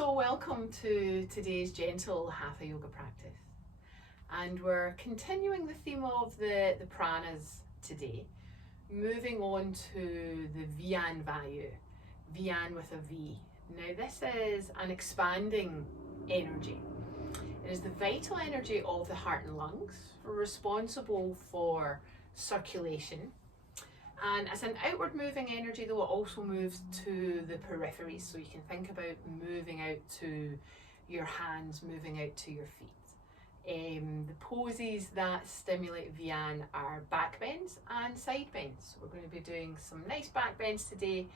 So welcome to today's gentle Hatha yoga practice. And we're continuing the theme of the pranas today, moving on to the Vyan Vayu, Vyan with a V. Now this is an expanding energy. It is the vital energy of the heart and lungs, responsible for circulation. And as an outward moving energy though, it also moves to the peripheries. So you can think about moving out to your hands, moving out to your feet. The poses that stimulate Vyan are back bends and side bends. So we're going to be doing some nice back bends today,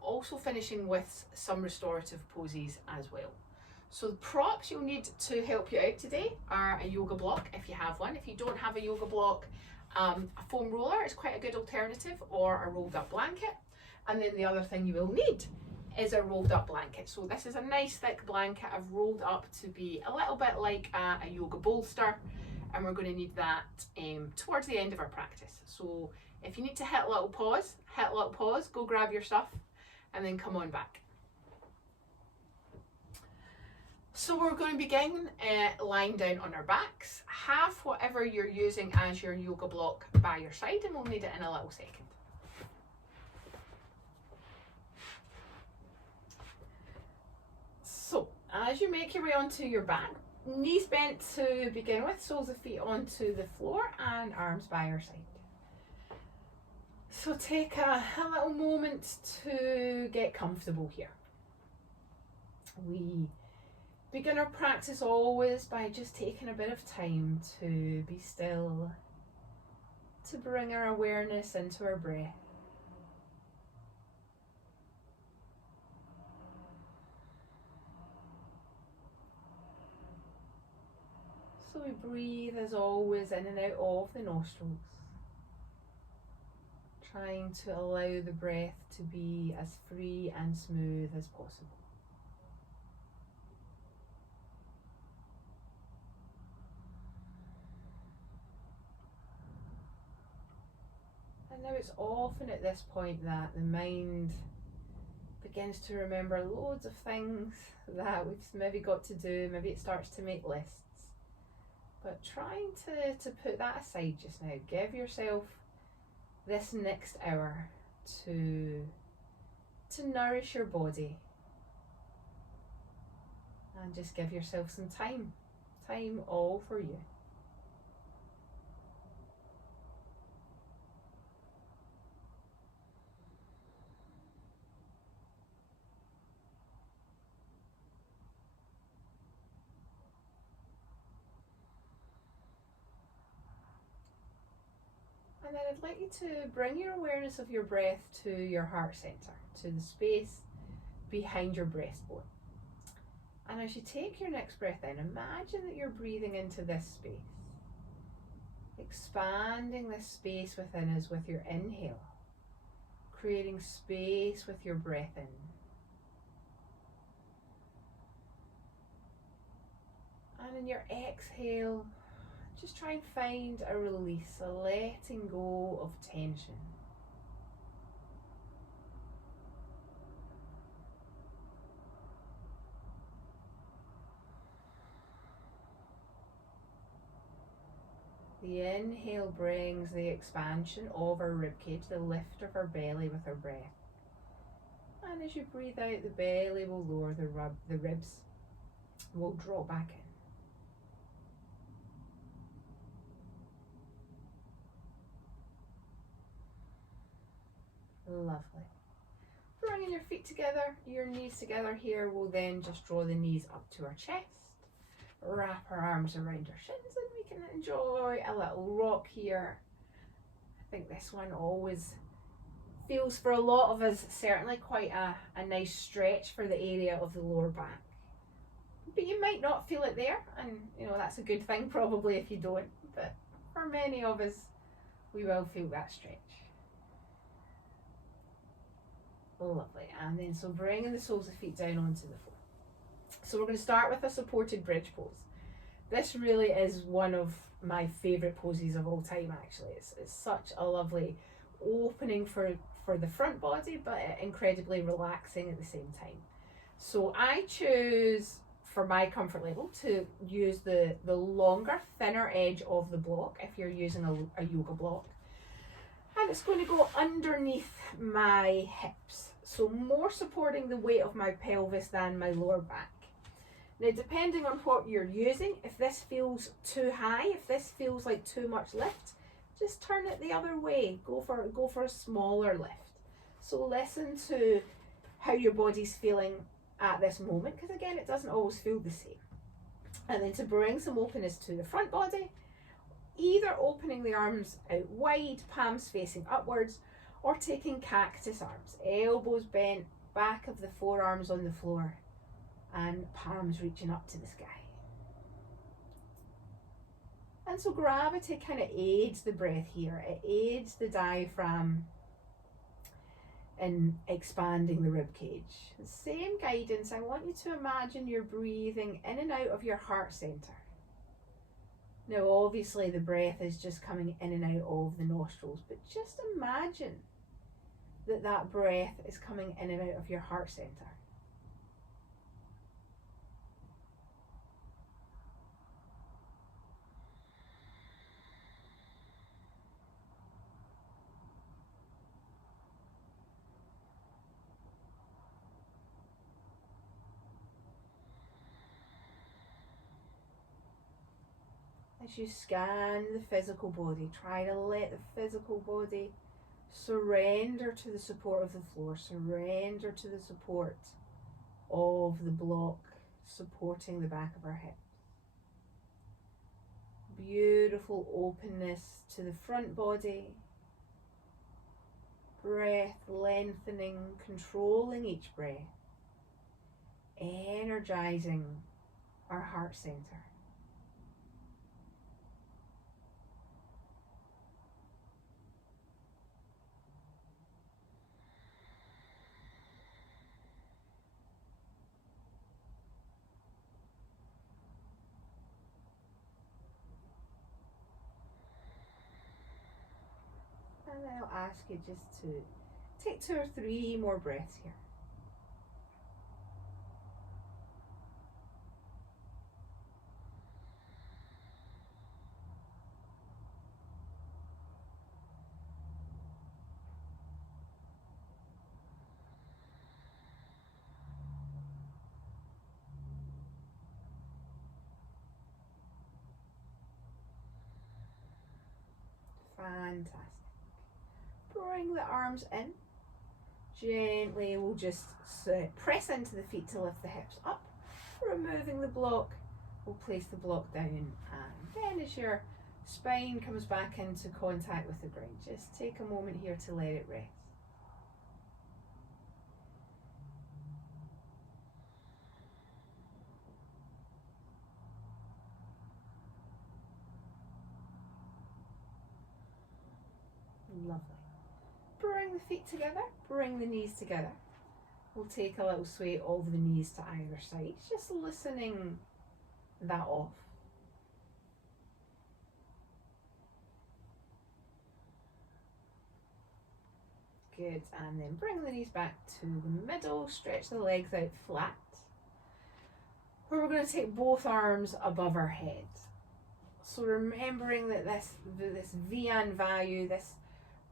also finishing with some restorative poses as well. So the props you'll need to help you out today are a yoga block if you have one. If you don't have a yoga block, a foam roller is quite a good alternative, or a rolled up blanket. And then the other thing you will need is a rolled up blanket. So this is a nice thick blanket I've rolled up to be a little bit like a yoga bolster, and we're going to need that towards the end of our practice. So if you need to hit a little pause, go grab your stuff and then come on back. So we're going to begin lying down on our backs. Have whatever you're using as your yoga block by your side, and we'll need it in a little second. So as you make your way onto your back, knees bent to begin with, soles of feet onto the floor and arms by your side. So take a little moment to get comfortable here. We begin our practice always by just taking a bit of time to be still, to bring our awareness into our breath. So we breathe as always in and out of the nostrils, trying to allow the breath to be as free and smooth as possible. And now it's often at this point that the mind begins to remember loads of things that we've maybe got to do. Maybe it starts to make lists. But trying to put that aside just now. Give yourself this next hour to nourish your body. And just give yourself some time all for you. And then I'd like you to bring your awareness of your breath to your heart center, to the space behind your breastbone. And as you take your next breath in, imagine that you're breathing into this space, expanding this space within us with your inhale, creating space with your breath in. And in your exhale, just try and find a release, a letting go of tension. The inhale brings the expansion of our ribcage, the lift of our belly with our breath. And as you breathe out, the belly will lower, the ribs will drop back in. Lovely. Bringing your feet together, your knees together here, we'll then just draw the knees up to our chest, wrap our arms around our shins, and we can enjoy a little rock here. I think this one always feels, for a lot of us, certainly quite a nice stretch for the area of the lower back. But you might not feel it there, and that's a good thing probably if you don't, but for many of us, we will feel that stretch. Lovely. And then so bringing the soles of feet down onto the floor. So we're going to start with a supported bridge pose. This really is one of my favourite poses of all time, actually. It's such a lovely opening for the front body, but incredibly relaxing at the same time. So I choose, for my comfort level, to use the longer, thinner edge of the block if you're using a yoga block. And it's going to go underneath my hips, so more supporting the weight of my pelvis than my lower back. Now, depending on what you're using, if this feels too high, if this feels like too much lift, just turn it the other way. Go for a smaller lift. So listen to how your body's feeling at this moment, because again, it doesn't always feel the same. And then to bring some openness to the front body, either opening the arms out wide, palms facing upwards, or taking cactus arms, elbows bent, back of the forearms on the floor, and palms reaching up to the sky. And so gravity kind of aids the breath here. It aids the diaphragm in expanding the rib cage. The same guidance, I want you to imagine you're breathing in and out of your heart center. Now obviously the breath is just coming in and out of the nostrils, but just imagine that breath is coming in and out of your heart center. As you scan the physical body, try to let the physical body surrender to the support of the floor, surrender to the support of the block supporting the back of our hips. Beautiful openness to the front body. Breath lengthening, controlling each breath, energizing our heart center. And then I'll ask you just to take 2 or 3 more breaths here. Fantastic. Bring the arms in. Gently, we'll just press into the feet to lift the hips up. Removing the block, we'll place the block down. And then as your spine comes back into contact with the ground, just take a moment here to let it rest. Lovely. Bring the feet together, bring the knees together. We'll take a little sway of the knees to either side, just listening that off. Good, and then bring the knees back to the middle, stretch the legs out flat. Where we're going to take both arms above our head. So remembering that this Vyan Vayu, this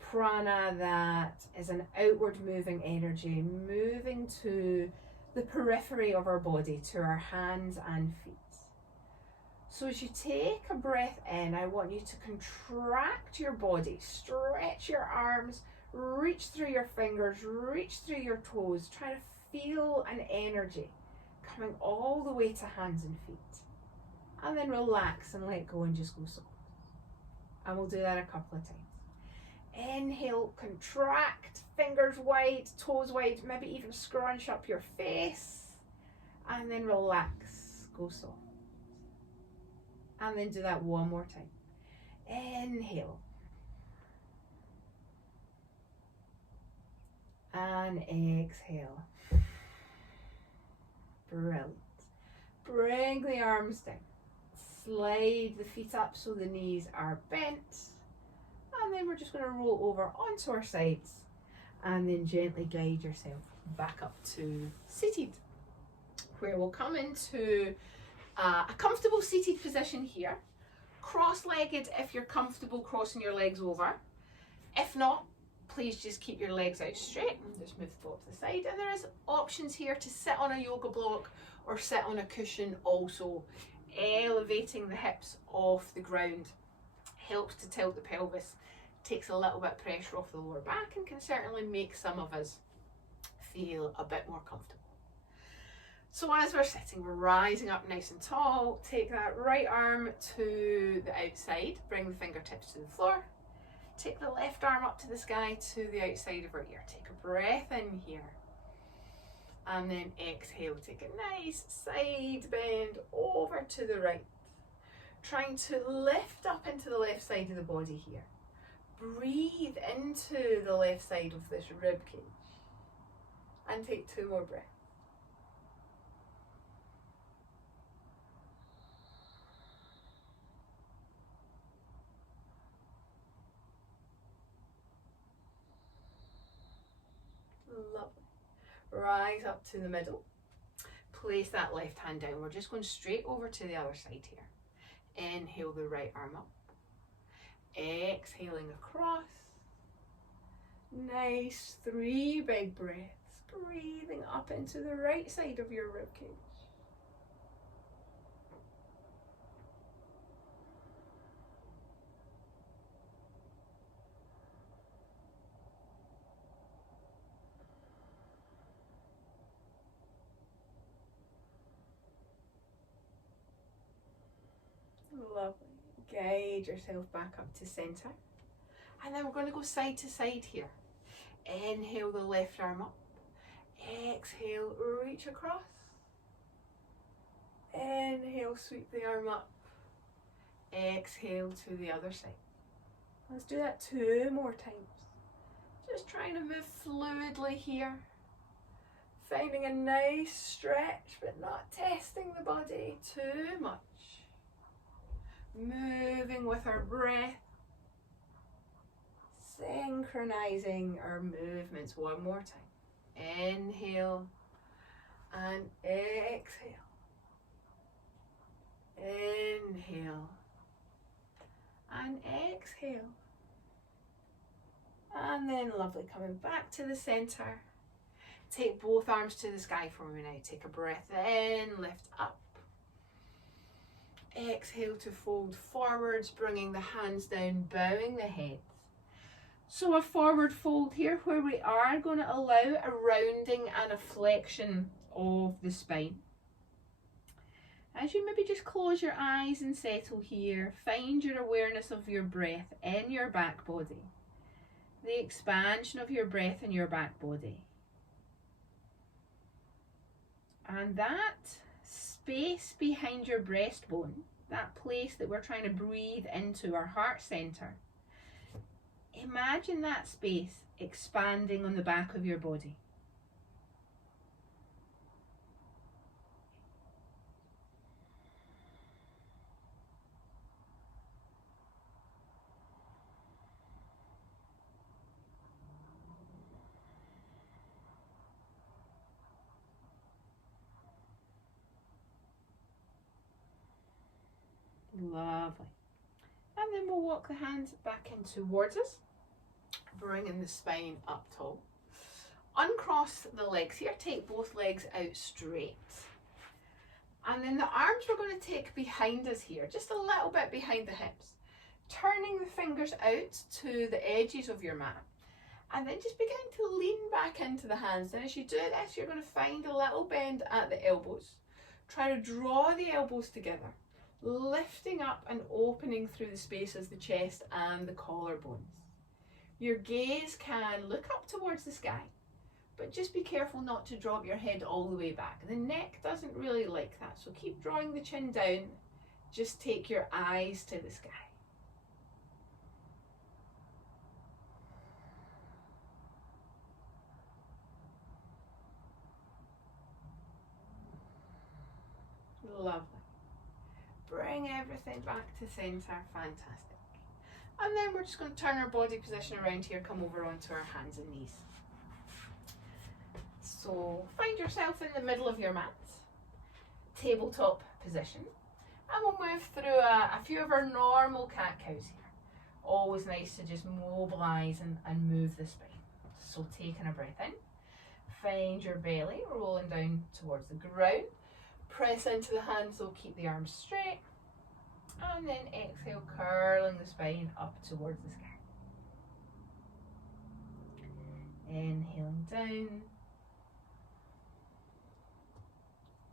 prana that is an outward moving energy, moving to the periphery of our body, to our hands and feet. So as you take a breath in, I want you to contract your body, stretch your arms, reach through your fingers, reach through your toes, try to feel an energy coming all the way to hands and feet. And then relax and let go and just go soft. And we'll do that a couple of times. Inhale, contract, fingers wide, toes wide, maybe even scrunch up your face. And then relax, go soft. And then do that one more time. Inhale. And exhale. Brilliant. Bring the arms down. Slide the feet up so the knees are bent. And then we're just going to roll over onto our sides and then gently guide yourself back up to seated. where we'll come into a comfortable seated position here. Cross-legged if you're comfortable crossing your legs over. If not, please just keep your legs out straight and just move the top to the side. And there is options here to sit on a yoga block or sit on a cushion also. Elevating the hips off the ground helps to tilt the pelvis, takes a little bit of pressure off the lower back, and can certainly make some of us feel a bit more comfortable. So as we're sitting, we're rising up nice and tall. Take that right arm to the outside, bring the fingertips to the floor. Take the left arm up to the sky to the outside of our ear. Take a breath in here. And then exhale, take a nice side bend over to the right. Trying to lift up into the left side of the body here. Breathe into the left side of this rib cage. And take 2 more breaths. Lovely. Rise up to the middle. Place that left hand down. We're just going straight over to the other side here. Inhale the right arm up. Exhaling across. Nice 3 big breaths. Breathing up into the right side of your rib cage. Lovely. Guide yourself back up to center. And then we're going to go side to side here. Inhale the left arm up. Exhale, reach across. Inhale, sweep the arm up. Exhale to the other side. Let's do that 2 more times. Just trying to move fluidly here. Finding a nice stretch, but not testing the body too much. Moving with our breath. Synchronizing our movements 1 more time. Inhale and exhale. Inhale and exhale. And then lovely, coming back to the center. Take both arms to the sky for me now. Take a breath in, lift up. Exhale to fold forwards, bringing the hands down, bowing the head. So a forward fold here where we are going to allow a rounding and a flexion of the spine. As you maybe just close your eyes and settle here, find your awareness of your breath in your back body. The expansion of your breath in your back body. And that space behind your breastbone, that place that we're trying to breathe into, our heart center. Imagine that space expanding on the back of your body. Lovely. And then we'll walk the hands back in towards us, bringing the spine up tall. Uncross the legs here, take both legs out straight. And then the arms we're going to take behind us here, just a little bit behind the hips. Turning the fingers out to the edges of your mat. And then just begin to lean back into the hands. And as you do this, you're going to find a little bend at the elbows. Try to draw the elbows together. Lifting up and opening through the spaces, the chest and the collarbones. Your gaze can look up towards the sky, but just be careful not to drop your head all the way back. The neck doesn't really like that, so keep drawing the chin down. Just take your eyes to the sky. Lovely. Bring everything back to center, fantastic. And then we're just going to turn our body position around here, come over onto our hands and knees. So find yourself in the middle of your mat. tabletop position. And we'll move through a few of our normal cat-cows here. Always nice to just mobilise and move the spine. So taking a breath in, find your belly, rolling down towards the ground. Press into the hands, so keep the arms straight. And then exhale, curling the spine up towards the sky. Inhaling down.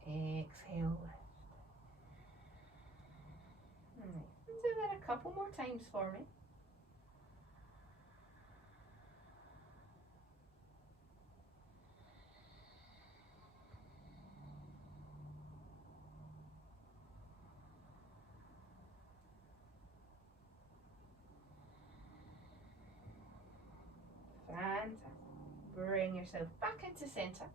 Exhale, lift. Right. Do that a couple more times for me. Fantastic. Bring yourself back into centre.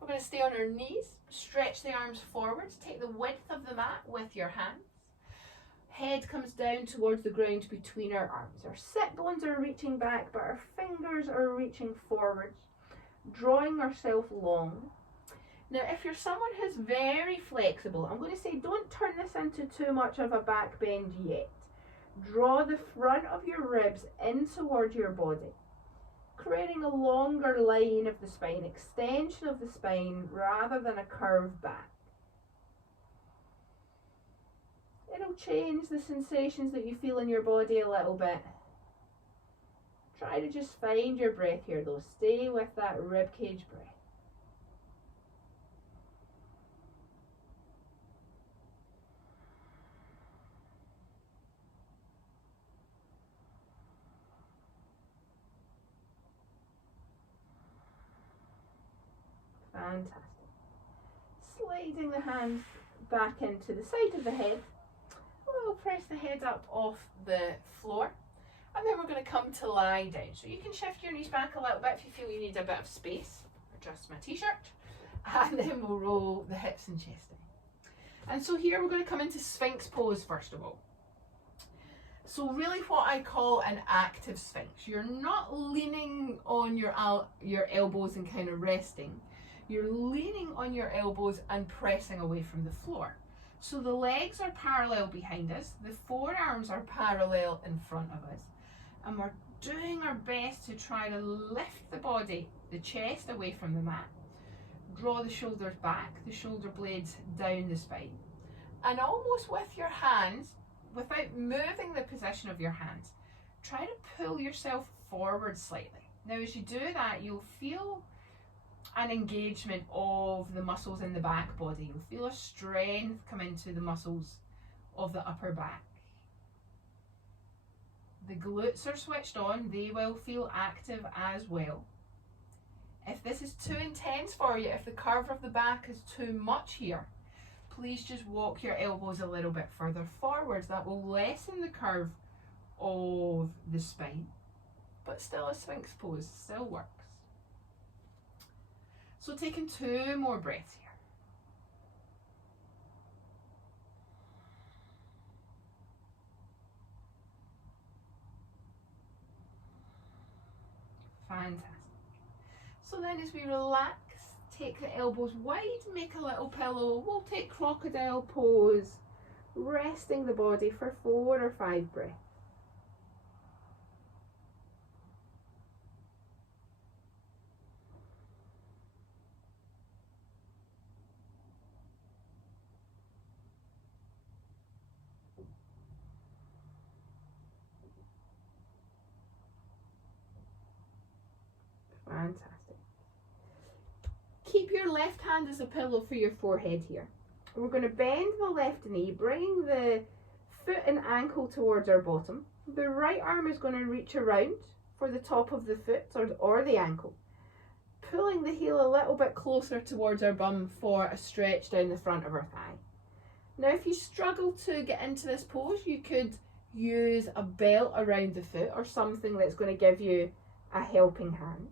We're going to stay on our knees, stretch the arms forwards, take the width of the mat with your hands. Head comes down towards the ground between our arms. Our sit bones are reaching back, but our fingers are reaching forwards, drawing ourselves long. Now, if you're someone who's very flexible, I'm going to say don't turn this into too much of a back bend yet. Draw the front of your ribs in towards your body, creating a longer line of the spine, extension of the spine rather than a curve back. It'll change the sensations that you feel in your body a little bit. Try to just find your breath here though. Stay with that ribcage breath. Fantastic. Sliding the hands back into the side of the head. We'll press the head up off the floor. And then we're going to come to lie down. So you can shift your knees back a little bit if you feel you need a bit of space. Adjust my t-shirt. And then we'll roll the hips and chest down. And so here we're going to come into Sphinx pose first of all. So really what I call an active Sphinx. You're not leaning on your elbows and kind of resting. You're leaning on your elbows and pressing away from the floor. So the legs are parallel behind us, the forearms are parallel in front of us, and we're doing our best to try to lift the body, the chest away from the mat. Draw the shoulders back, the shoulder blades down the spine. And almost with your hands, without moving the position of your hands, try to pull yourself forward slightly. Now as you do that, you'll feel an engagement of the muscles in the back body. You'll feel a strength come into the muscles of the upper back. The glutes are switched on, they will feel active as well. If this is too intense for you, if the curve of the back is too much here, please just walk your elbows a little bit further forwards. That will lessen the curve of the spine, but still a Sphinx pose, still works. So taking 2 more breaths here. Fantastic. So then as we relax, take the elbows wide, make a little pillow. We'll take crocodile pose, resting the body for 4 or 5 breaths. Fantastic. Keep your left hand as a pillow for your forehead here. We're going to bend the left knee, bringing the foot and ankle towards our bottom. The right arm is going to reach around for the top of the foot or the ankle, pulling the heel a little bit closer towards our bum for a stretch down the front of our thigh. Now if you struggle to get into this pose, you could use a belt around the foot or something that's going to give you a helping hand.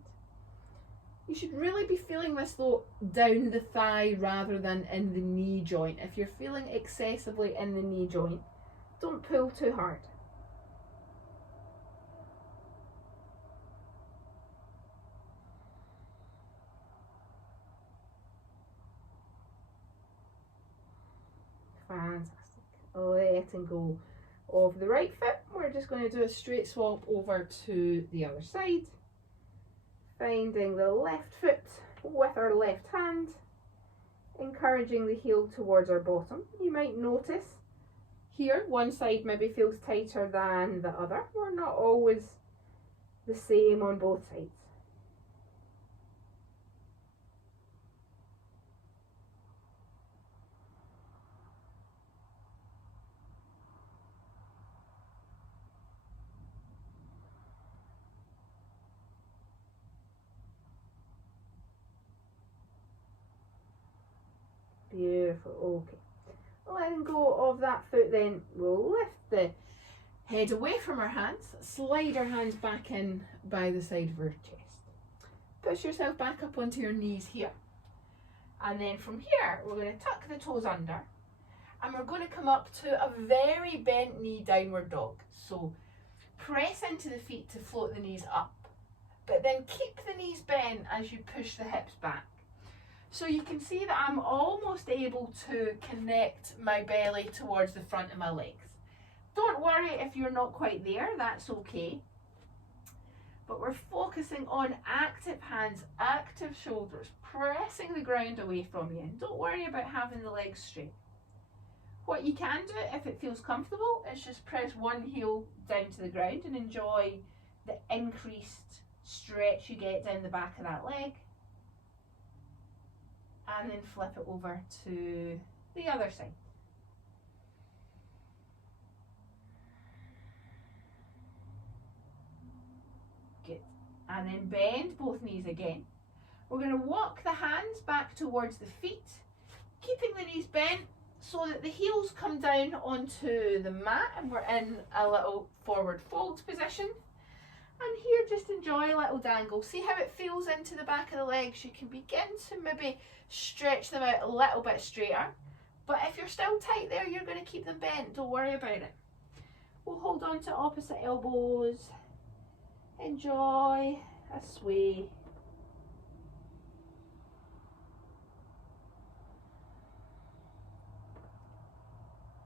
You should really be feeling this though down the thigh rather than in the knee joint. If you're feeling excessively in the knee joint, don't pull too hard. Fantastic. Letting go of the right foot. We're just going to do a straight swap over to the other side. Finding the left foot with our left hand, encouraging the heel towards our bottom. You might notice here one side maybe feels tighter than the other. We're not always the same on both sides. Beautiful, okay. Letting go of that foot, then we'll lift the head away from our hands, slide our hands back in by the side of our chest. Push yourself back up onto your knees here. And then from here, we're going to tuck the toes under and we're going to come up to a very bent knee downward dog. So press into the feet to float the knees up, but then keep the knees bent as you push the hips back. So you can see that I'm almost able to connect my belly towards the front of my legs. Don't worry if you're not quite there, that's okay. But we're focusing on active hands, active shoulders, pressing the ground away from you. And don't worry about having the legs straight. What you can do, if it feels comfortable, is just press one heel down to the ground and enjoy the increased stretch you get down the back of that leg. And then flip it over to the other side. Good. And then bend both knees again. We're going to walk the hands back towards the feet, keeping the knees bent so that the heels come down onto the mat and we're in a little forward fold position. And here, just enjoy a little dangle. See how it feels into the back of the legs. You can begin to maybe stretch them out a little bit straighter. But if you're still tight there, you're going to keep them bent. Don't worry about it. We'll hold on to opposite elbows. Enjoy a sway.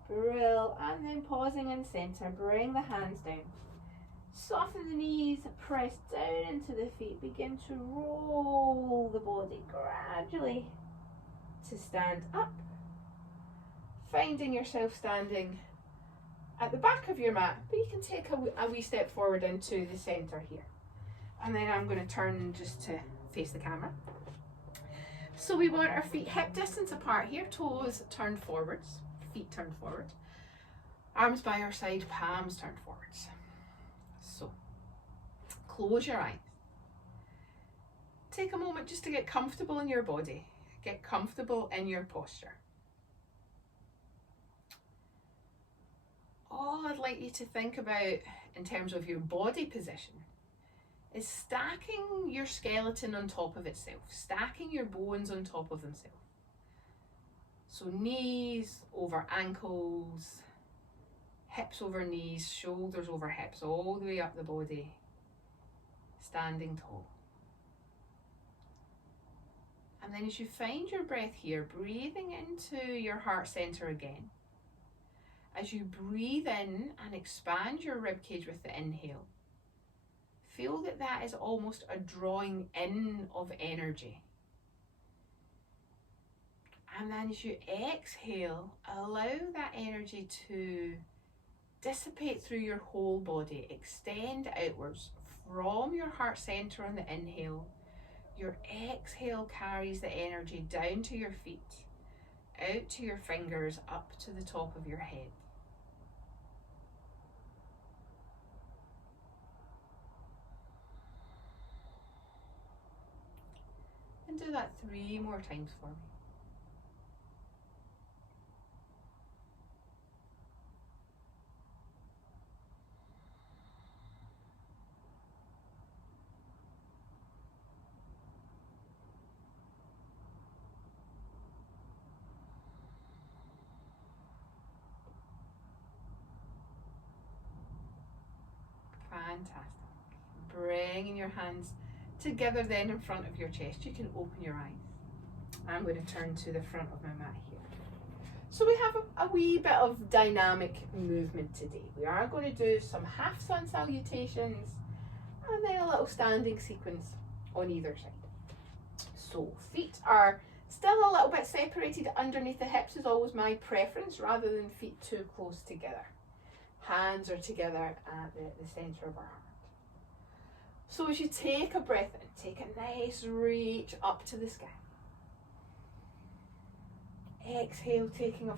Brill. And then pausing in centre. Bring the hands down. Soften the knees, press down into the feet, begin to roll the body gradually to stand up. Finding yourself standing at the back of your mat, but you can take a wee step forward into the centre here. And then I'm going to turn just to face the camera. So we want our feet hip distance apart here, toes turned forwards, feet turned forward, arms by our side, palms turned forwards. So, close your eyes. Take a moment just to get comfortable in your body. Get comfortable in your posture. All I'd like you to think about in terms of your body position is stacking your skeleton on top of itself, stacking your bones on top of themselves. So knees over ankles, hips over knees, shoulders over hips, all the way up the body, standing tall. And then as you find your breath here, breathing into your heart center again. As you breathe in and expand your ribcage with the inhale, feel that that is almost a drawing in of energy. And then as you exhale, allow that energy to dissipate through your whole body, extend outwards from your heart center on the inhale. Your exhale carries the energy down to your feet, out to your fingers, up to the top of your head. And do that 3 more times for me. Fantastic. Bringing your hands together then in front of your chest. You can open your eyes. I'm going to turn to the front of my mat here. So we have a wee bit of dynamic movement today. We are going to do some half sun salutations and then a little standing sequence on either side. So feet are still a little bit separated underneath the hips is always my preference, rather than feet too close together. Hands are together at the centre of our heart. So as you take a breath in, take a nice reach up to the sky. Exhale, taking a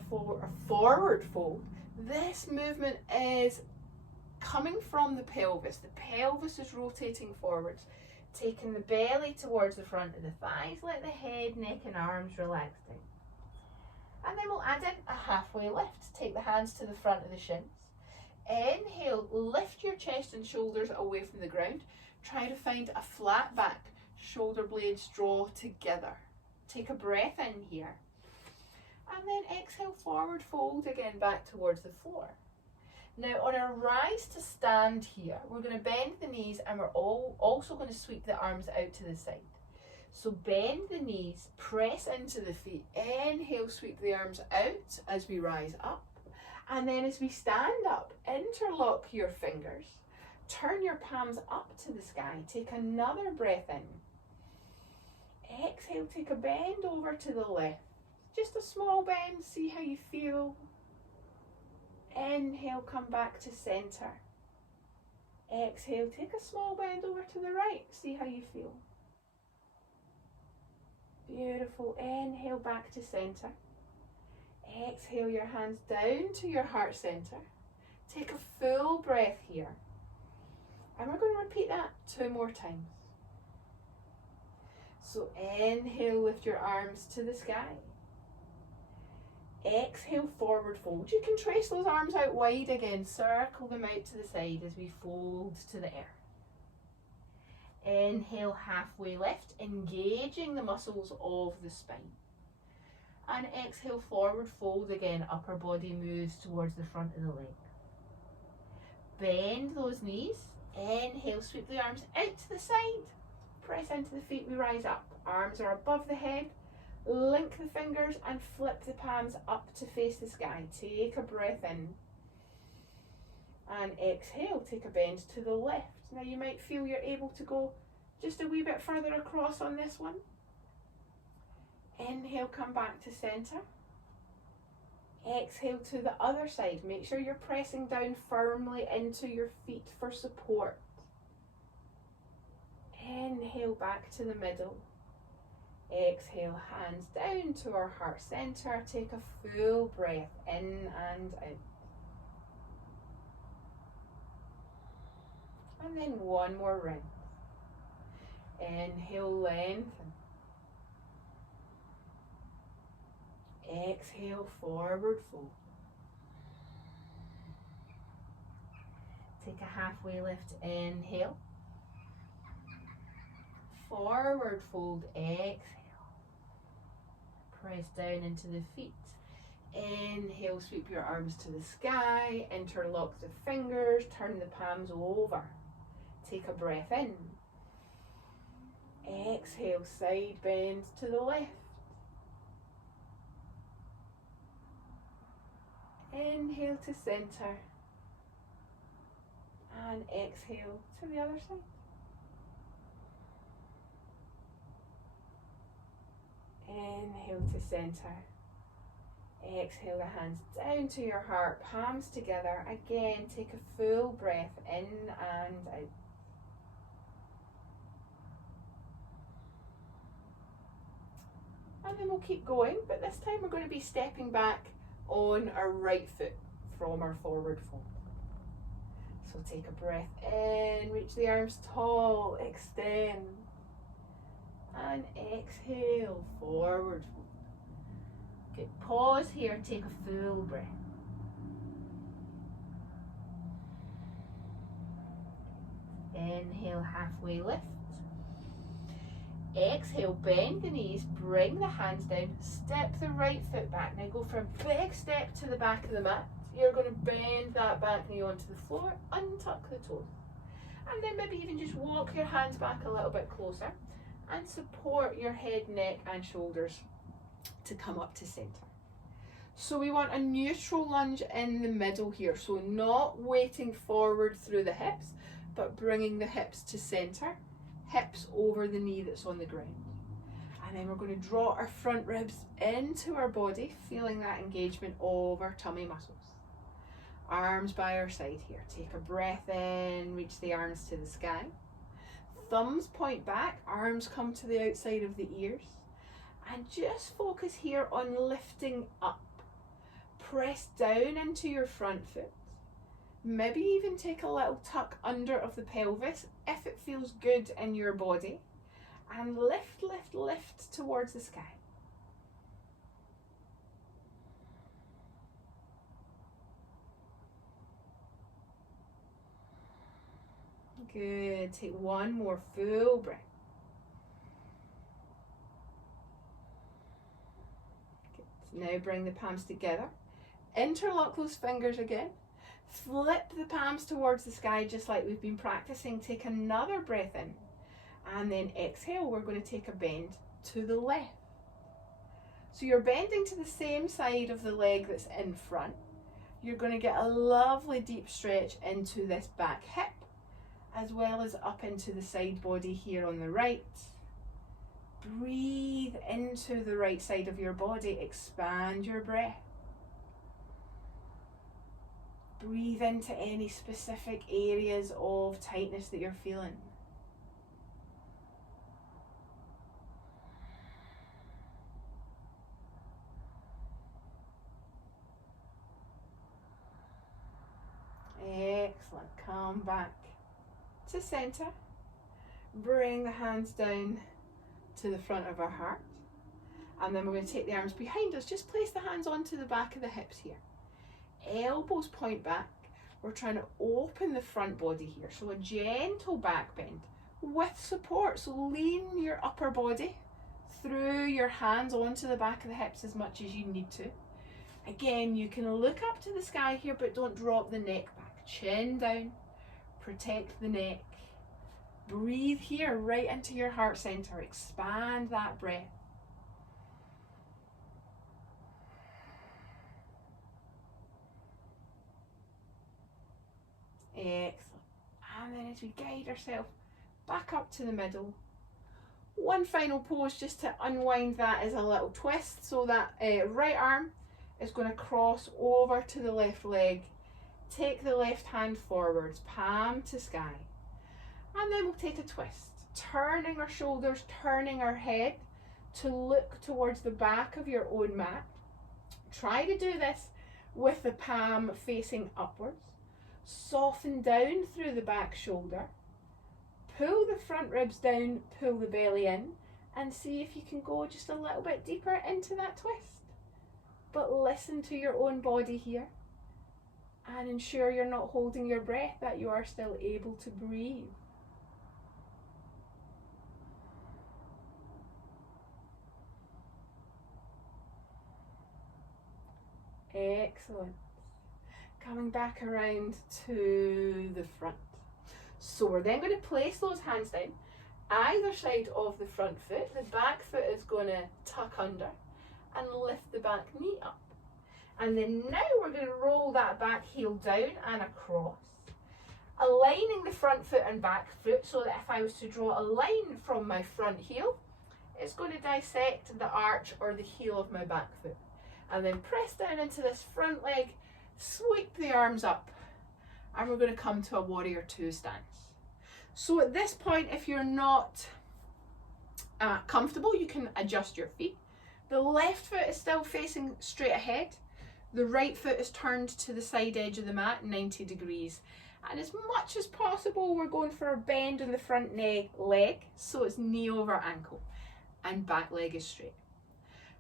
forward fold. This movement is coming from the pelvis. The pelvis is rotating forwards, taking the belly towards the front of the thighs. Let the head, neck and arms relax down. And then we'll add in a halfway lift. Take the hands to the front of the shins. Inhale, lift your chest and shoulders away from the ground. Try to find a flat back. Shoulder blades draw together. Take a breath in here. And then exhale, forward fold again back towards the floor. Now on our rise to stand here, we're going to bend the knees and we're also going to sweep the arms out to the side. So bend the knees, press into the feet, inhale, sweep the arms out as we rise up. And then as we stand up, interlock your fingers, turn your palms up to the sky, take another breath in. Exhale, take a bend over to the left. Just a small bend, see how you feel. Inhale, come back to centre. Exhale, take a small bend over to the right, see how you feel. Beautiful, inhale back to centre. Exhale your hands down to your heart centre. Take a full breath here. And we're going to repeat that 2 more times. So inhale, lift your arms to the sky. Exhale, forward fold. You can trace those arms out wide again. Circle them out to the side as we fold to the earth. Inhale, halfway lift, engaging the muscles of the spine. And exhale, forward fold again. Upper body moves towards the front of the leg. Bend those knees. Inhale, sweep the arms out to the side. Press into the feet, we rise up. Arms are above the head. Link the fingers and flip the palms up to face the sky. Take a breath in. And exhale, take a bend to the left. Now you might feel you're able to go just a wee bit further across on this one. Inhale, come back to centre. Exhale to the other side. Make sure you're pressing down firmly into your feet for support. Inhale back to the middle. Exhale, hands down to our heart centre. Take a full breath in and out. And then one more round. Inhale, lengthen. Exhale, forward fold. Take a halfway lift, inhale. Forward fold, exhale. Press down into the feet. Inhale, sweep your arms to the sky. Interlock the fingers, turn the palms over. Take a breath in. Exhale, side bend to the left. Inhale to centre. And exhale to the other side. Inhale to centre. Exhale the hands down to your heart, palms together. Again, take a full breath in and out. And then we'll keep going, but this time we're going to be stepping back on our right foot from our forward fold. So take a breath in, reach the arms tall, extend. And exhale, forward fold. Okay, pause here, take a full breath. Inhale, halfway lift. Exhale, bend the knees, bring the hands down, step the right foot back. Now go for a big step to the back of the mat. You're going to bend that back knee onto the floor, untuck the toes. And then maybe even just walk your hands back a little bit closer and support your head, neck and shoulders to come up to centre. So we want a neutral lunge in the middle here. So not weighting forward through the hips, but bringing the hips to center, hips over the knee that's on the ground. And then we're going to draw our front ribs into our body, feeling that engagement of our tummy muscles. Arms by our side here. Take a breath in, reach the arms to the sky. Thumbs point back, arms come to the outside of the ears. And just focus here on lifting up. Press down into your front foot. Maybe even take a little tuck under of the pelvis if it feels good in your body. And lift, lift, lift towards the sky. Good. Take one more full breath. Good. Now bring the palms together. Interlock those fingers again. Flip the palms towards the sky just like we've been practicing. Take another breath in. And then exhale. We're going to take a bend to the left. So you're bending to the same side of the leg that's in front. You're going to get a lovely deep stretch into this back hip, as well as up into the side body here on the right. Breathe into the right side of your body. Expand your breath. Breathe into any specific areas of tightness that you're feeling. Excellent. Come back to center. Bring the hands down to the front of our heart. And then we're going to take the arms behind us. Just place the hands onto the back of the hips here. Elbows point back. We're trying to open the front body here. So a gentle back bend with support. So lean your upper body through your hands onto the back of the hips as much as you need to. Again, you can look up to the sky here, but don't drop the neck back. Chin down, protect the neck. Breathe here right into your heart center. Expand that breath. Excellent. And then as we guide ourselves back up to the middle, one final pose just to unwind that is a little twist. So that right arm is going to cross over to the left leg. Take the left hand forwards, palm to sky. And then we'll take a twist, turning our shoulders, turning our head to look towards the back of your own mat. Try to do this with the palm facing upwards. Soften down through the back shoulder. Pull the front ribs down, pull the belly in, and see if you can go just a little bit deeper into that twist. But listen to your own body here. And ensure you're not holding your breath, that you are still able to breathe. Excellent. Coming back around to the front. So we're then going to place those hands down either side of the front foot. The back foot is going to tuck under and lift the back knee up. And then now we're going to roll that back heel down and across, aligning the front foot and back foot so that if I was to draw a line from my front heel, it's going to dissect the arch or the heel of my back foot. And then press down into this front leg, sweep the arms up, and we're going to come to a warrior two stance. So at this point, if you're not comfortable, you can adjust your feet. The left foot is still facing straight ahead. The right foot is turned to the side edge of the mat, 90 degrees. And as much as possible, we're going for a bend in the front leg, so it's knee over ankle, and back leg is straight.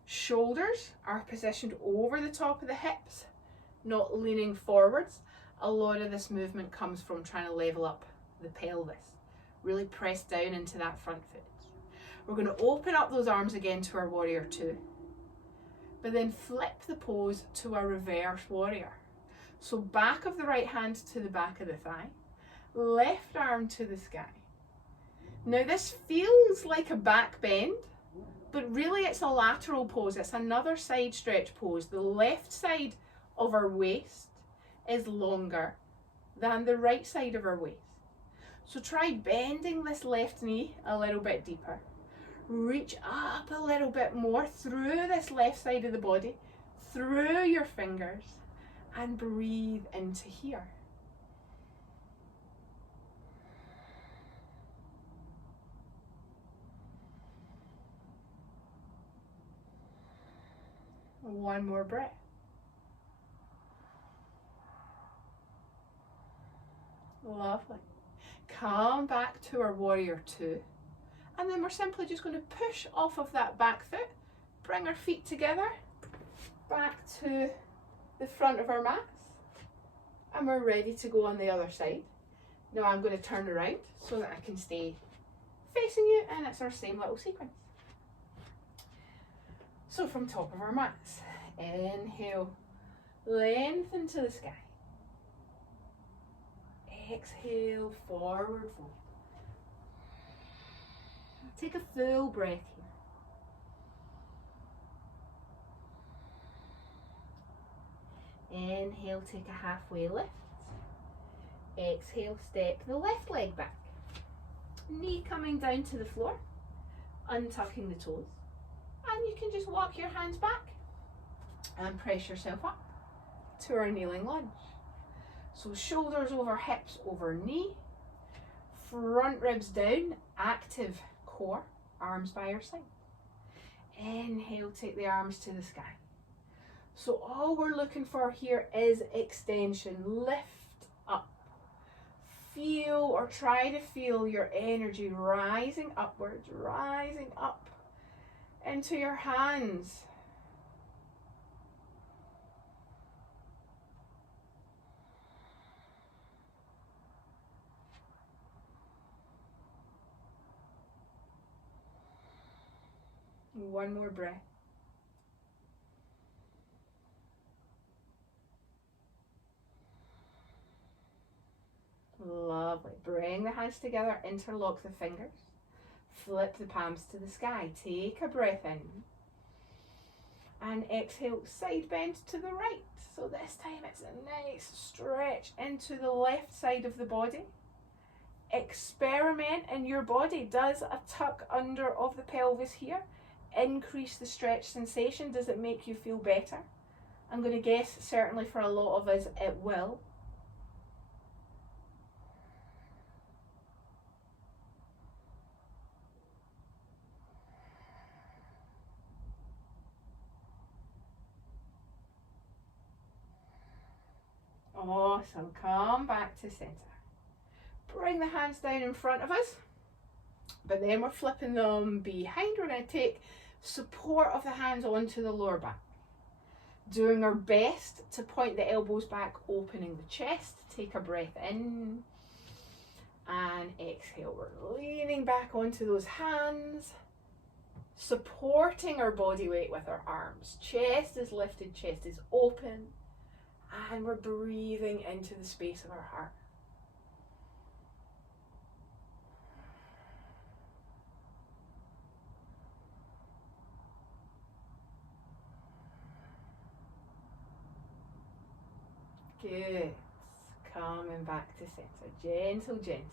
Shoulders are positioned over the top of the hips, not leaning forwards. A lot of this movement comes from trying to level up the pelvis. Really press down into that front foot. We're going to open up those arms again to our warrior two. But then flip the pose to a reverse warrior. So back of the right hand to the back of the thigh, left arm to the sky. Now this feels like a back bend, But really it's a lateral pose. It's another side stretch pose. The left side of our waist is longer than the right side of our waist. So try bending this left knee a little bit deeper. Reach up a little bit more through this left side of the body, through your fingers, and breathe into here. One more breath. Lovely. Come back to our warrior two. And then we're simply just going to push off of that back foot, bring our feet together, back to the front of our mats, and we're ready to go on the other side. Now I'm going to turn around so that I can stay facing you, and it's our same little sequence. So from top of our mats, inhale, lengthen to the sky. Exhale, forward fold. Take a full breath here. Inhale, take a halfway lift. Exhale, step the left leg back. Knee coming down to the floor, untucking the toes. And you can just walk your hands back and press yourself up to our kneeling lunge. So shoulders over hips over knee, front ribs down, active core, arms by your side. Inhale, take the arms to the sky. So all we're looking for here is extension. Lift up. Feel or try to feel your energy rising upwards, rising up into your hands. One more breath. Lovely. Bring the hands together, interlock the fingers. Flip the palms to the sky. Take a breath in. And exhale, side bend to the right. So this time it's a nice stretch into the left side of the body. Experiment in your body. Does a tuck under of the pelvis here increase the stretch sensation? Does it make you feel better? I'm going to guess certainly for a lot of us it will. Awesome. Come back to center. Bring the hands down in front of us, but then we're flipping them behind. We're going to take support of the hands onto the lower back. Doing our best to point the elbows back, opening the chest. Take a breath in and exhale. We're leaning back onto those hands, supporting our body weight with our arms. Chest is lifted, chest is open, and we're breathing into the space of our heart. Good. Coming back to center. Gentle, gentle.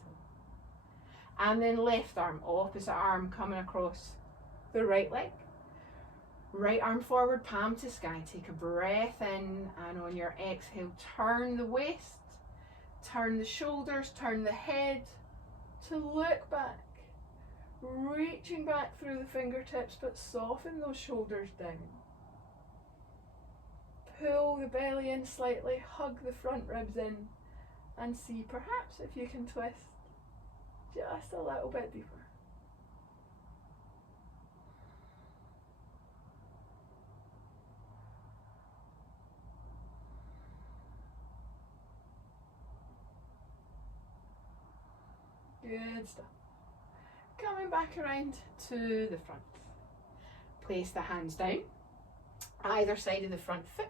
And then left arm, opposite arm coming across the right leg. Right arm forward, palm to sky. Take a breath in, and on your exhale, turn the waist, turn the shoulders, turn the head to look back. Reaching back through the fingertips, but soften those shoulders down. Pull the belly in slightly, hug the front ribs in, and see perhaps if you can twist just a little bit deeper. Good stuff. Coming back around to the front. Place the hands down, either side of the front foot.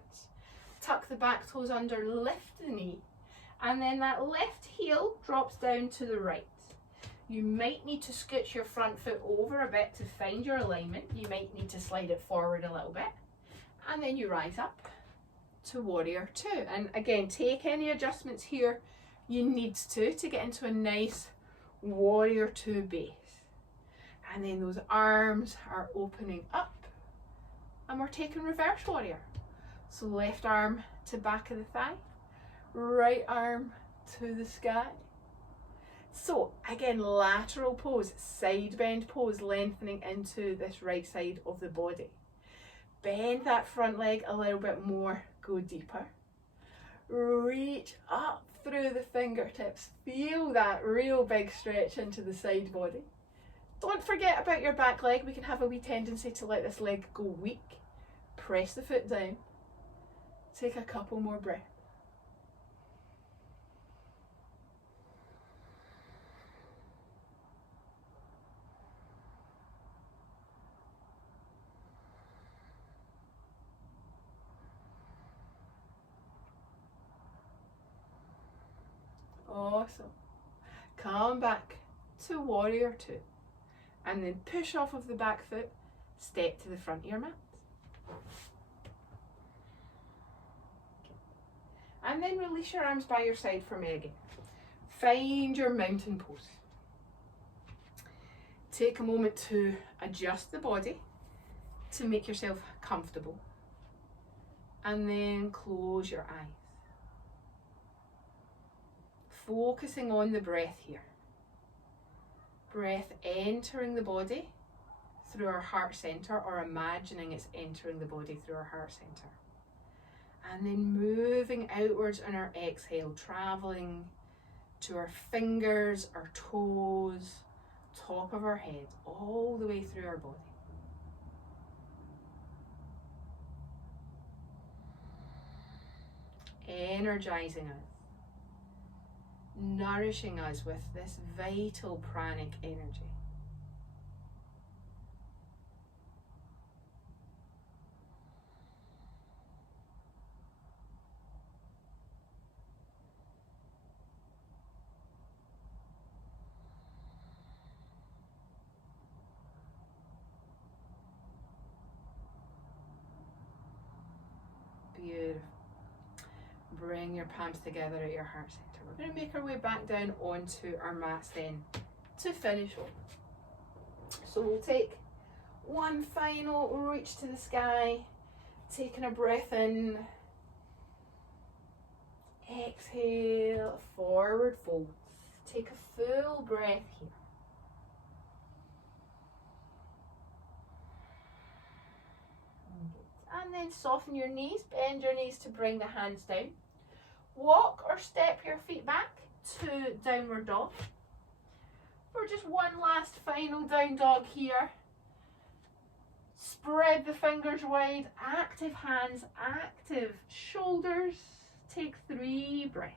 Tuck the back toes under, lift the knee, and then that left heel drops down to the right. You might need to scooch your front foot over a bit to find your alignment. You might need to slide it forward a little bit. And then you rise up to warrior two. And again, take any adjustments here you need to get into a nice warrior two base. And then those arms are opening up and we're taking reverse warrior. So left arm to back of the thigh, right arm to the sky. So again, lateral pose, side bend pose, lengthening into this right side of the body. Bend that front leg a little bit more, go deeper. Reach up through the fingertips. Feel that real big stretch into the side body. Don't forget about your back leg. We can have a wee tendency to let this leg go weak. Press the foot down. Take a couple more breaths. Awesome. Come back to warrior two. And then push off of the back foot, step to the front of your mat. And then release your arms by your side for me again. Find your mountain pose. Take a moment to adjust the body to make yourself comfortable. And then close your eyes. Focusing on the breath here. Breath entering the body through our heart center, or imagining it's entering the body through our heart center. And then moving outwards on our exhale, traveling to our fingers, our toes, top of our head, all the way through our body. Energizing us. Nourishing us with this vital pranic energy. Beautiful. Bring your palms together at your heart center. We're going to make our way back down onto our mats then to finish off. So we'll take one final reach to the sky, taking a breath in, exhale, forward fold. Take a full breath here. And then soften your knees, bend your knees to bring the hands down. Walk or step your feet back to downward dog. For just one last final down dog here. Spread the fingers wide, active hands, active shoulders. Take 3 breaths.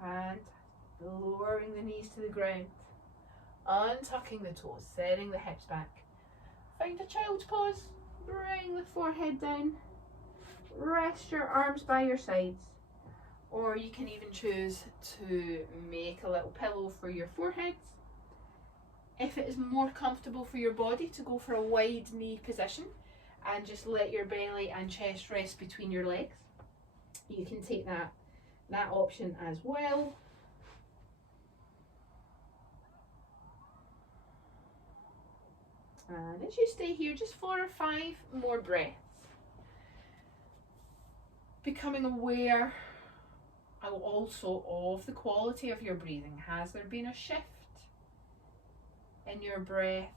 Fantastic. Lowering the knees to the ground. Untucking the toes, setting the hips back. Find a child's pose. Bring the forehead down. Rest your arms by your sides. Or you can even choose to make a little pillow for your foreheads. If it is more comfortable for your body to go for a wide knee position and just let your belly and chest rest between your legs, you can take that option as well. And as you stay here, just 4 or 5 more breaths. Becoming aware also of the quality of your breathing. Has there been a shift in your breath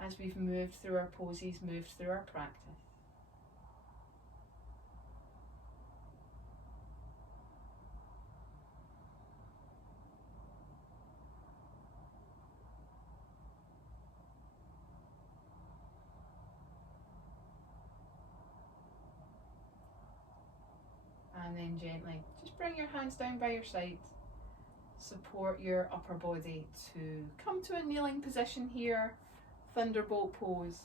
as we've moved through our poses, moved through our practice? And then then gently just bring your hands down by your sides. Support your upper body to come to a kneeling position here, thunderbolt pose.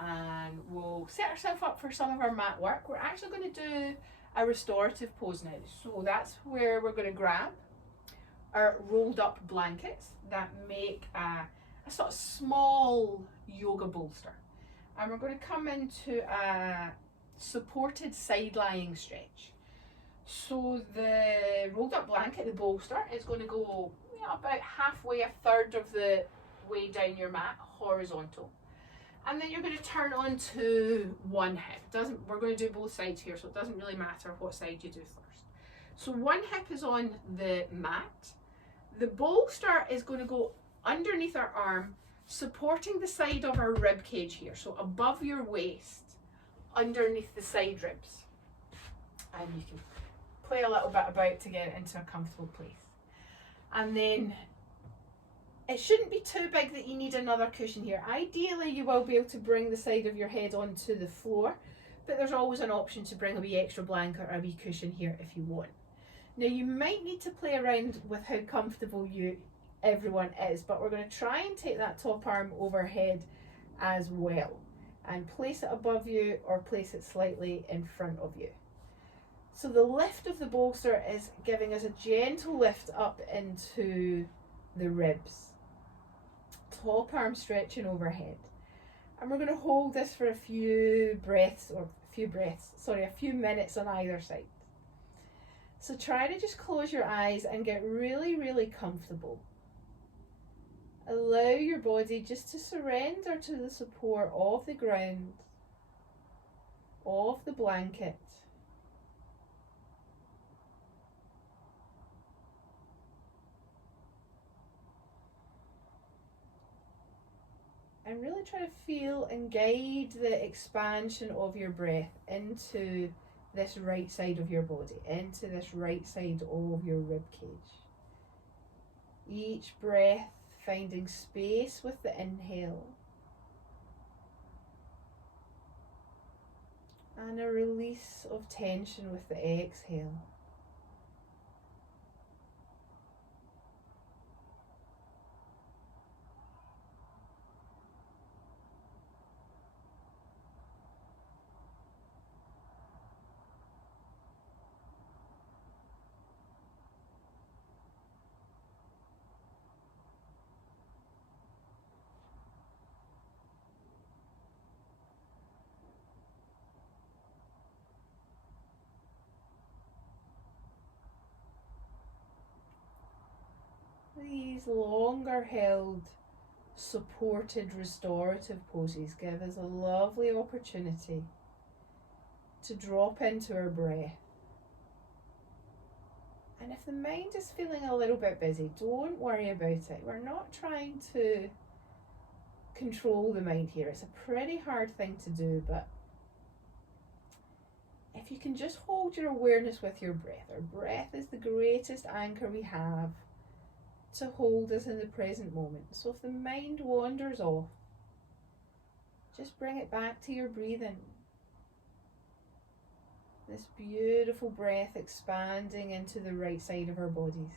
And we'll set ourselves up for some of our mat work. We're actually going to do a restorative pose now. So that's where we're going to grab our rolled up blankets that make a sort of small yoga bolster. And we're going to come into a supported side lying stretch. So the rolled up blanket, the bolster, is going to go about halfway, a third of the way down your mat, horizontal. And then you're going to turn onto one hip. We're going to do both sides here, so it doesn't really matter what side you do first. So one hip is on the mat. The bolster is going to go underneath our arm, supporting the side of our rib cage here. So above your waist, underneath the side ribs. And you can play a little bit about to get it into a comfortable place. And then it shouldn't be too big that you need another cushion here. Ideally, you will be able to bring the side of your head onto the floor, but there's always an option to bring a wee extra blanket or a wee cushion here if you want. Now, you might need to play around with how comfortable everyone is, but we're going to try and take that top arm overhead as well and place it above you or place it slightly in front of you. So the lift of the bolster is giving us a gentle lift up into the ribs. Top arm stretching overhead. And we're going to hold this for a few minutes on either side. So try to just close your eyes and get really, really comfortable. Allow your body just to surrender to the support of the ground, of the blanket. And really try to feel and guide the expansion of your breath into this right side of your body, into this right side of your rib cage. Each breath finding space with the inhale and a release of tension with the exhale. These longer held, supported restorative poses give us a lovely opportunity to drop into our breath. And if the mind is feeling a little bit busy, don't worry about it. We're not trying to control the mind here. It's a pretty hard thing to do, but if you can just hold your awareness with your breath. Our breath is the greatest anchor we have to hold us in the present moment. So if the mind wanders off, just bring it back to your breathing. This beautiful breath expanding into the right side of our bodies.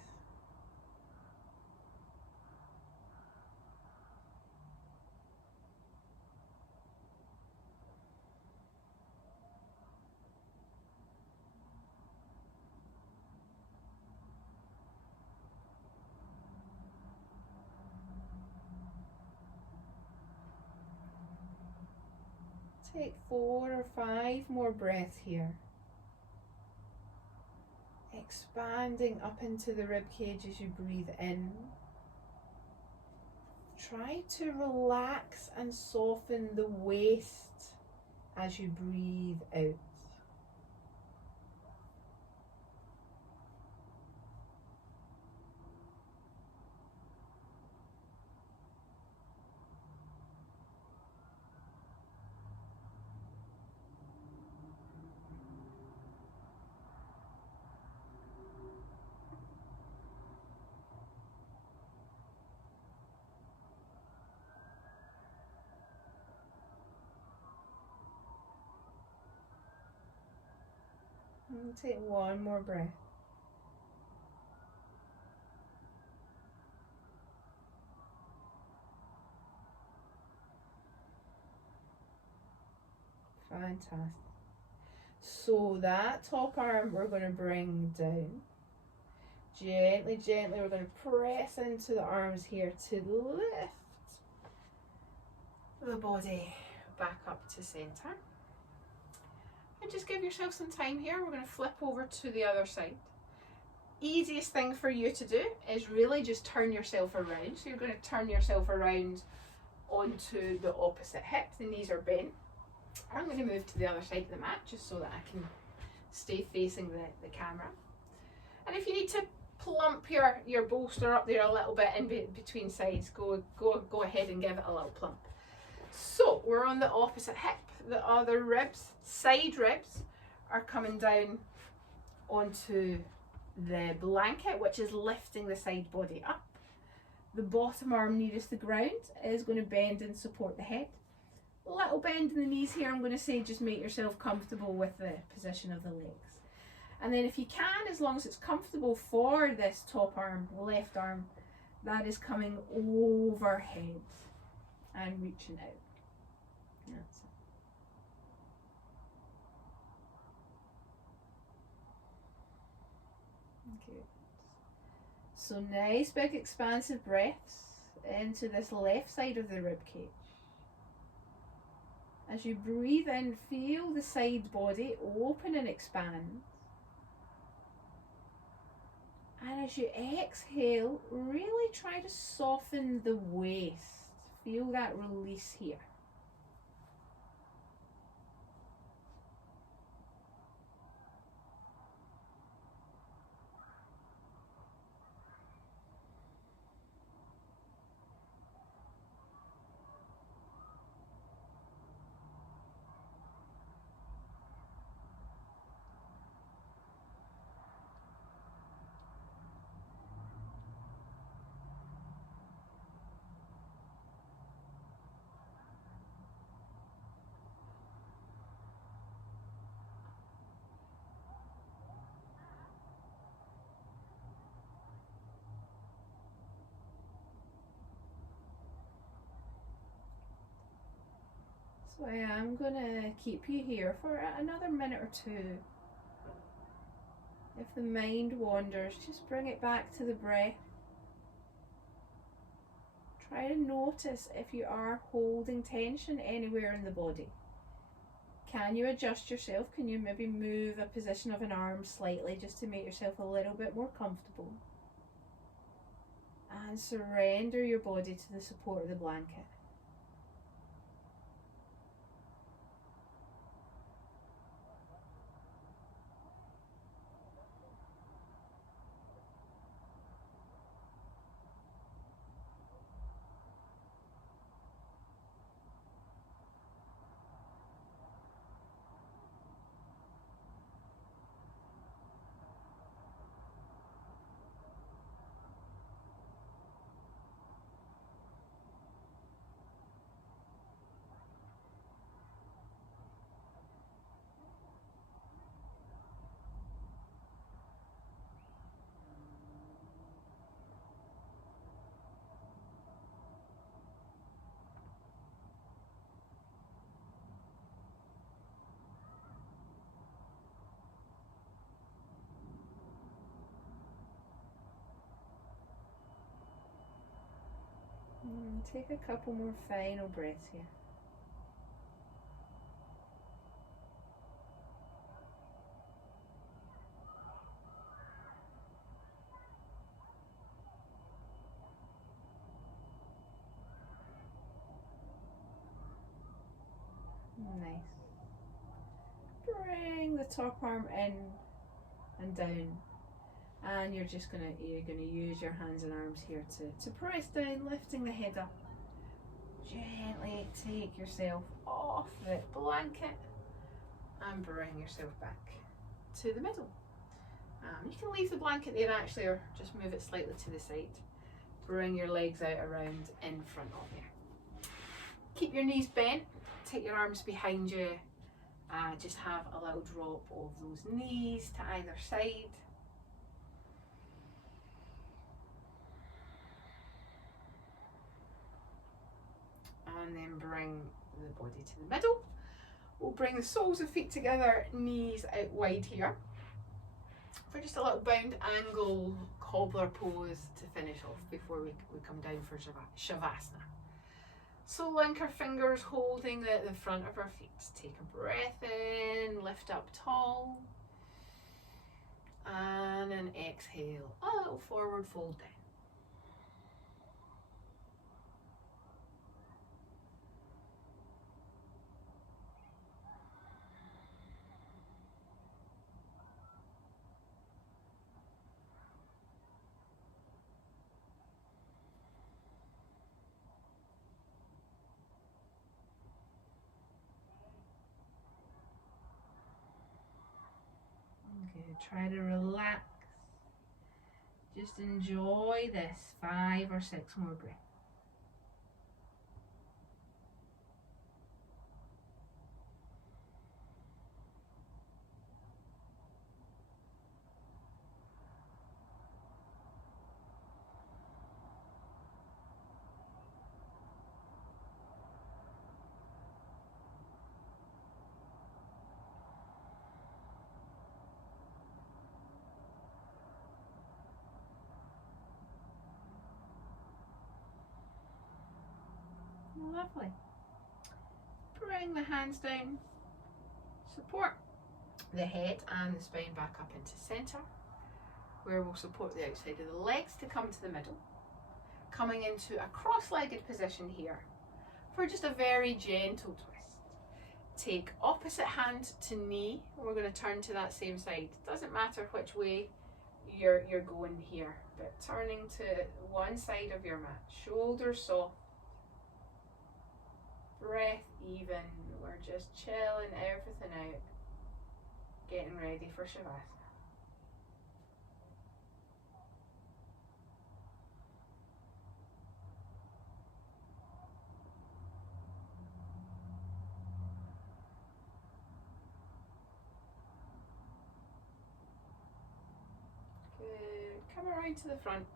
Take 4 or 5 more breaths here. Expanding up into the rib cage as you breathe in. Try to relax and soften the waist as you breathe out. And take one more breath. Fantastic. So that top arm we're going to bring down. Gently, gently, we're going to press into the arms here to lift the body back up to center. And just give yourself some time here. We're going to flip over to the other side. Easiest thing for you to do is really just turn yourself around. So you're going to turn yourself around onto the opposite hip. The knees are bent. I'm going to move to the other side of the mat just so that I can stay facing the camera. And if you need to plump your bolster up there a little bit in between sides, go ahead and give it a little plump. So we're on the opposite hip. The other ribs, side ribs, are coming down onto the blanket, which is lifting the side body up. The bottom arm nearest the ground is going to bend and support the head. A little bend in the knees here. I'm going to say just make yourself comfortable with the position of the legs. And then if you can, as long as it's comfortable for this top arm, left arm, that is coming overhead and reaching out. That's it. Okay. So nice big expansive breaths into this left side of the rib cage. As you breathe in, feel the side body open and expand. And as you exhale, really try to soften the waist. Feel that release here. So I am going to keep you here for another minute or two. If the mind wanders, just bring it back to the breath. Try to notice if you are holding tension anywhere in the body. Can you adjust yourself? Can you maybe move a position of an arm slightly just to make yourself a little bit more comfortable? And surrender your body to the support of the blanket. Take a couple more final breaths here. Nice. Bring the top arm in and down. And you're gonna use your hands and arms here to press down, lifting the head up. Gently take yourself off the blanket and bring yourself back to the middle. You can leave the blanket there actually, or just move it slightly to the side. Bring your legs out around in front of you. Keep your knees bent, take your arms behind you Just have a little drop of those knees to either side. And then bring the body to the middle. We'll bring the soles of feet together, knees out wide here, for just a little bound angle cobbler pose to finish off before we come down for Shavasana. So link our fingers holding the front of our feet. Take a breath in, lift up tall, and an exhale, a little forward fold down. Good. Try to relax. Just enjoy this 5 or 6 more breaths. Lovely. Bring the hands down. Support the head and the spine back up into centre, where we'll support the outside of the legs to come to the middle. Coming into a cross-legged position here for just a very gentle twist. Take opposite hand to knee, and we're going to turn to that same side. Doesn't matter which way you're going here, but turning to one side of your mat. Shoulders soft. Breath even. We're just chilling everything out. Getting ready for Shavasana. Good. Come around to the front.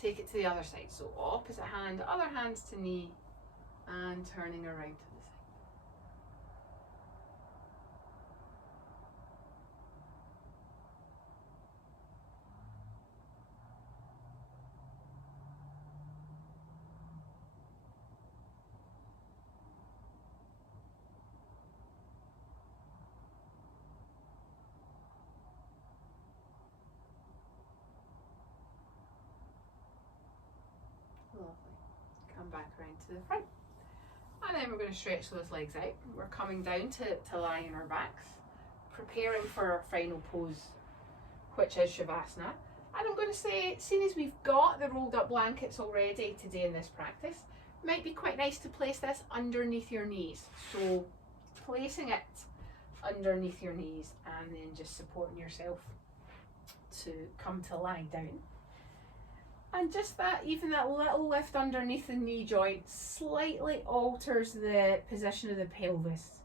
Take it to the other side. So opposite hand, other hands to knee, and turning around to the side. Lovely. Come back around to the front. And then we're going to stretch those legs out. We're coming down to lie on our backs, preparing for our final pose, which is Shavasana. And I'm going to say, seeing as we've got the rolled up blankets already today in this practice, it might be quite nice to place this underneath your knees. So placing it underneath your knees and then just supporting yourself to come to lie down. And just that, even that little lift underneath the knee joint slightly alters the position of the pelvis.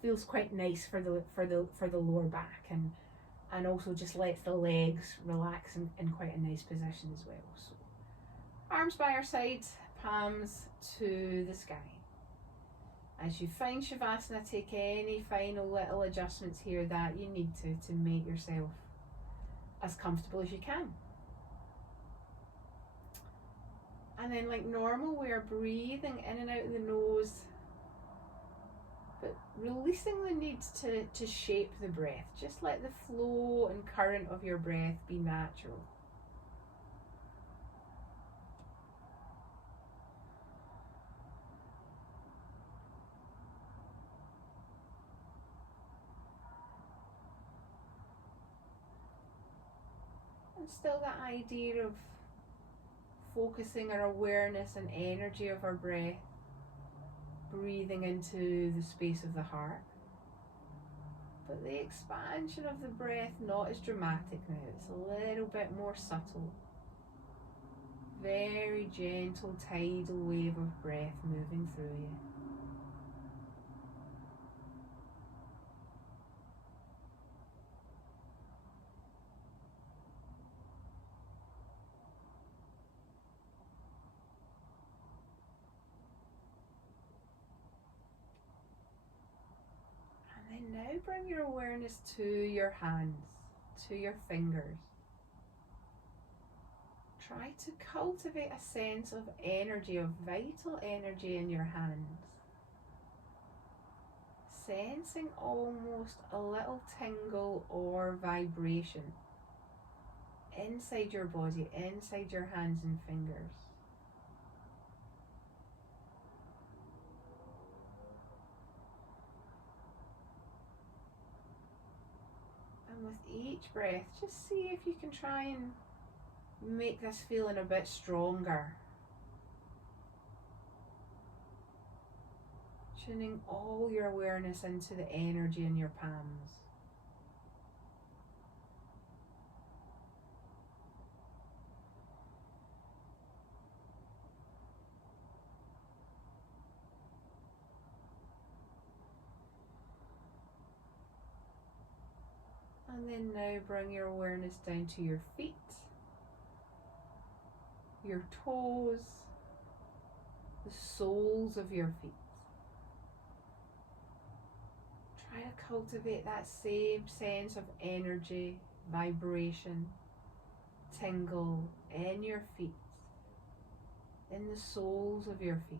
Feels quite nice for the lower back, and also just lets the legs relax in quite a nice position as well. So arms by our sides, palms to the sky. As you find Shavasana, take any final little adjustments here that you need to make yourself as comfortable as you can. And then, like normal, we are breathing in and out of the nose, but releasing the need to shape the breath. Just let the flow and current of your breath be natural. And still that idea of focusing our awareness and energy of our breath, breathing into the space of the heart. But the expansion of the breath not as dramatic now, it's a little bit more subtle. Very gentle tidal wave of breath moving through you. now bring your awareness to your hands, to your fingers. Try to cultivate a sense of energy, of vital energy in your hands. Sensing almost a little tingle or vibration inside your body, inside your hands and fingers. And with each breath, just see if you can try and make this feeling a bit stronger. Tuning all your awareness into the energy in your palms. And then now bring your awareness down to your feet, your toes, the soles of your feet. Try to cultivate that same sense of energy, vibration, tingle in your feet, in the soles of your feet.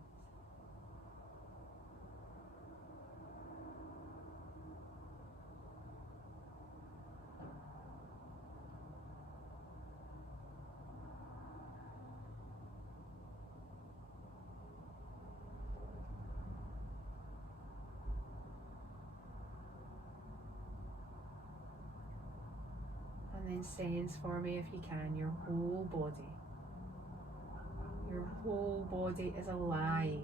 And then sense for me, if you can, your whole body. Your whole body is alive.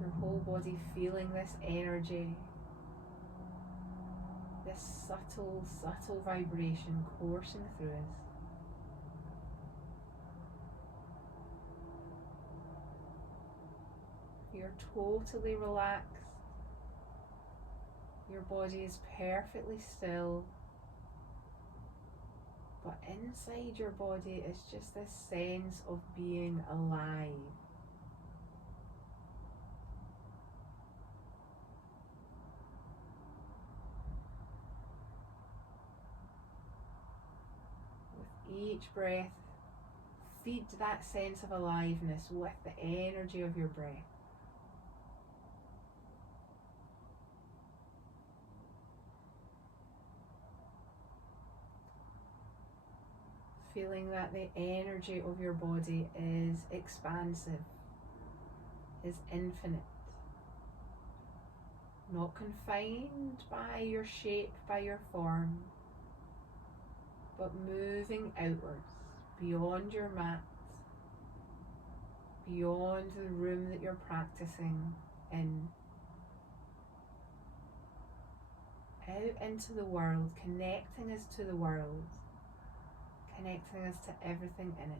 Your whole body feeling this energy, this subtle, subtle vibration coursing through us. You're totally relaxed. Your body is perfectly still. But inside your body is just this sense of being alive. With each breath, feed that sense of aliveness with the energy of your breath. Feeling that the energy of your body is expansive, is infinite, not confined by your shape, by your form, but moving outwards, beyond your mat, beyond the room that you're practicing in, out into the world, connecting us to the world, connecting us to everything in it.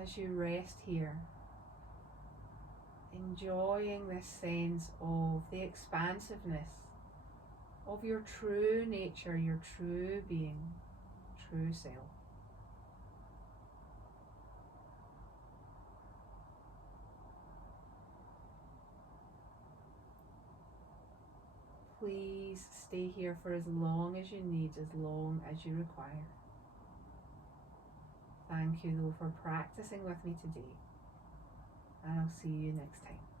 As you rest here, enjoying this sense of the expansiveness of your true nature, your true being, true self. Please stay here for as long as you need, as long as you require. Thank you though for practicing with me today, and I'll see you next time.